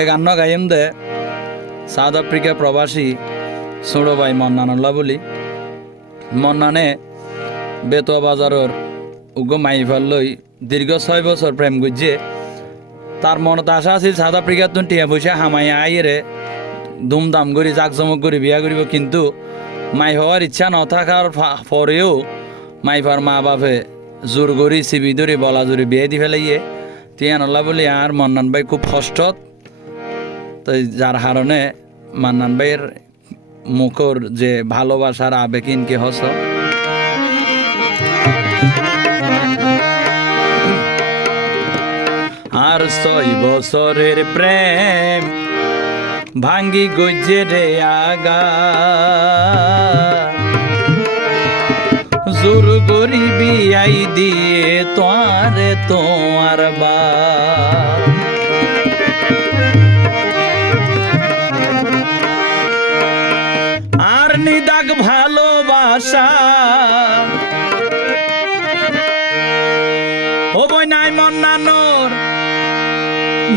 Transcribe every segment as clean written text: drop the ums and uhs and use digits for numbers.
এক আন্ন গাইম দে south Africa প্রবাসী ছোট ভাই মন্নানুল্লাহ বলি মন্নানে বেতুয়া বাজারের উগ্র মাইফাল লই দীর্ঘ 6 বছর প্রেম গুজে তার মনত আশা আছিল সাউথ আফ্রিকাত টিয়া পয়সা হামাই আইরে ধুমধাম করে জাকজমক করে বিয়া করিব, কিন্তু মাই হওয়ার ইচ্ছা নথাকার পরেও মাইফার মা বাপে জোর করি চিবি ধরে বলা জোরে বিয়ে দি ফেলাইয়ে তিয়ানল্লাহ বলি আর মন্নান ভাই খুব কষ্টত। তো যার কারণে মান্নান ভাইয়ের মুখর যে ভালোবাসার আবেগ ইনকে হস আর 6 বছরের প্রেম ভাঙ্গি গজে রে আগা জোর গরিবি আই দিয়ে তোমার বা আর নিদাক ভালোবাসা ও বই নাই মন্নানোর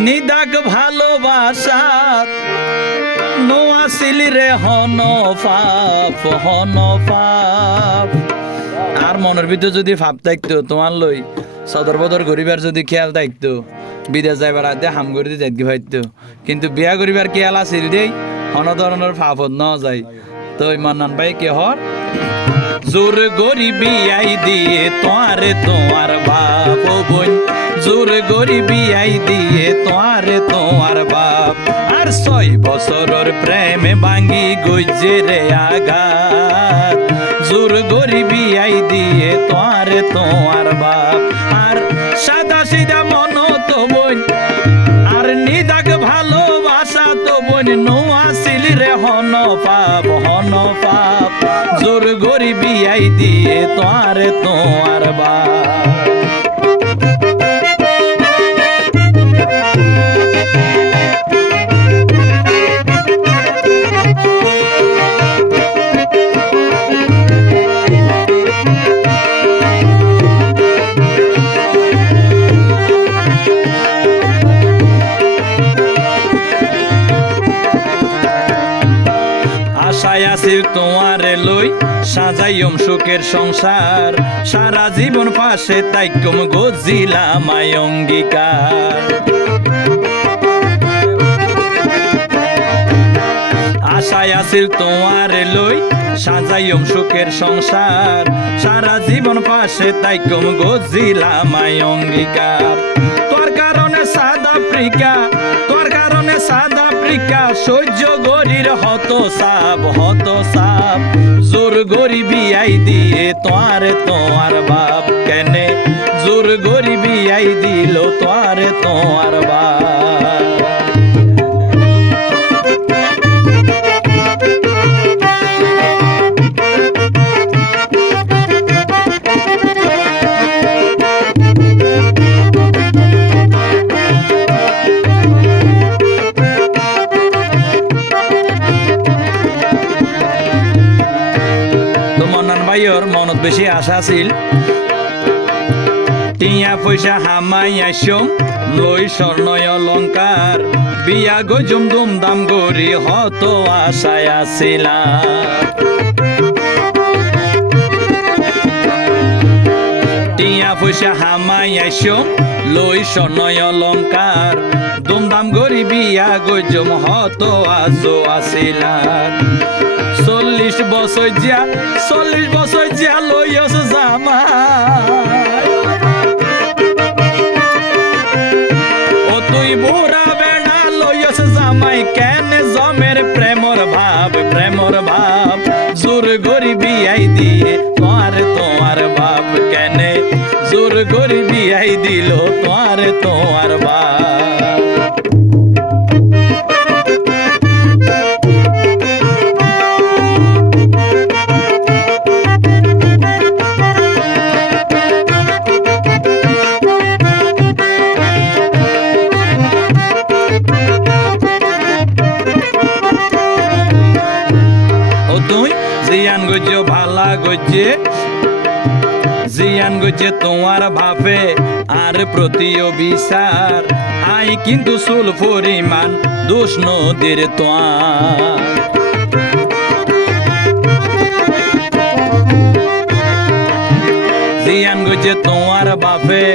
নিদাক ভালোবাসা নো আসিল রে হন পাপ আর মনের ভিতরে যদি ভাব থাকতো তোমার লই সদর বদর গরিবার যদি খেয়াল থাকতো বিদেশ যাইবার আগে হাম করে দিয়ে যাইতে পারতো, কিন্তু বিয়া করিবার খেয়াল আসিল দেই অন ধরনের ভাবত ন যায়। তো মান্নান ভাই কে হর জোর গরিবি আই দিয়ে তোমার বাপ ও বোন জোর গরিবি আই দিয়ে তোমার বাপ আর 6 বছরের প্রেমে ভাঙ্গি গজে রে আঘাত জোর গরিবি আই দিয়ে তোমার বাপ আর সাদা সিধা মন তো বোন আর নিদাক ভালোবাসা তো বোন নো আসিল রে হন পাপ জোর গরিবি আই দিয়ে তোমার বাপ আশায় আছিল তোমারে লই সাজাইম সুখের সংসার সারা জীবন পাশে তাইকম গজিলাম অঙ্গীকার আশায় আছিল তোমারে লই সাজাইম সুখের সংসার সারা জীবন পাশে তাইকম গজিলাম অঙ্গীকার তোর কারণে সাউথ আফ্রিকা সহ্য গরির হত সাপ জোর গরিবি আই দিয়ে তোমার বাপ কেনে জোর গরিবি আই দিল তোমার বাপ মনত বেশি আশা আছিল টিয়া পয়সা হামাই আইসম লই স্বর্ণয় অলংকার বিয়া গজুম দুমদাম গরি হত আশায় আসিলাম টিয়া পয়সা হামাই আইসম লই স্বর্ণয় অলংকার দুমদাম গরি বিয়া গজুম হত আসিলাম 40 বছর যা লইস জামাই ও তুই বুড়া বেড়া লইস জামাই কেন জমের প্রেমর ভাব জোর গরিবি আই দিয়ে তোমার বাপ কেনে জোর গরিবি আই দিল তোমার বাপ জিয়ান গজ্য ভালা গজ্যে জিয়ান গইছে তোমার ভাবে আর প্রতিও বিচার আই কিন্তু চুল পরিমাণ দোষ নদীর তোমার জিয়ান গইছে তোমার বাপে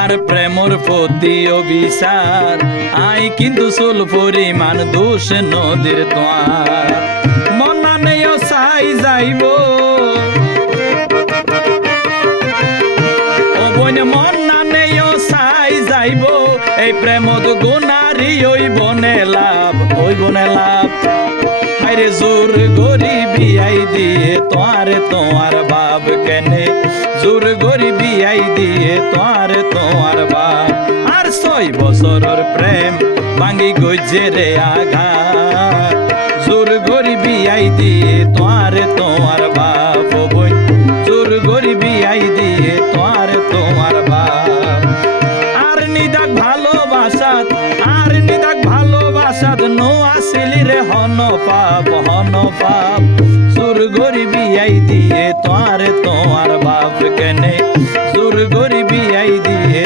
আর প্রেমর প্রতিও বিচার আই কিন্তু চুল পরিমাণ দোষ নদীর তোমার মনা নেও চাই যাইব মনা নেও চাই যাইব এই প্রেমত গুনারি ওই বনে লাভ হাইরে জোর গরি বিয়াই দিয়ে তোমার বাপ কেনে জোর গরি বিয়াই দিয়ে তোমার বাপ আর 6 বছরের প্রেম ভাঙি গইছে রে আঘাত জোর গরি বিয়াই দিয়ে তোমার বাপ বই জোর গরি বিয়াই দিয়ে তোমার বাপ আর নিদাক ভালোবাসাত নো আসিলি রে হন পাপ জোর গরি বিয়াই দিয়ে তোমার বাপ কেনে জোর গরি বিয়াই দিয়ে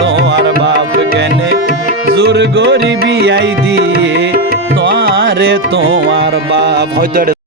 তোমার বাপ কেনে জোর গরি বিয়াই দিয়ে তোমার বাপ হয়তো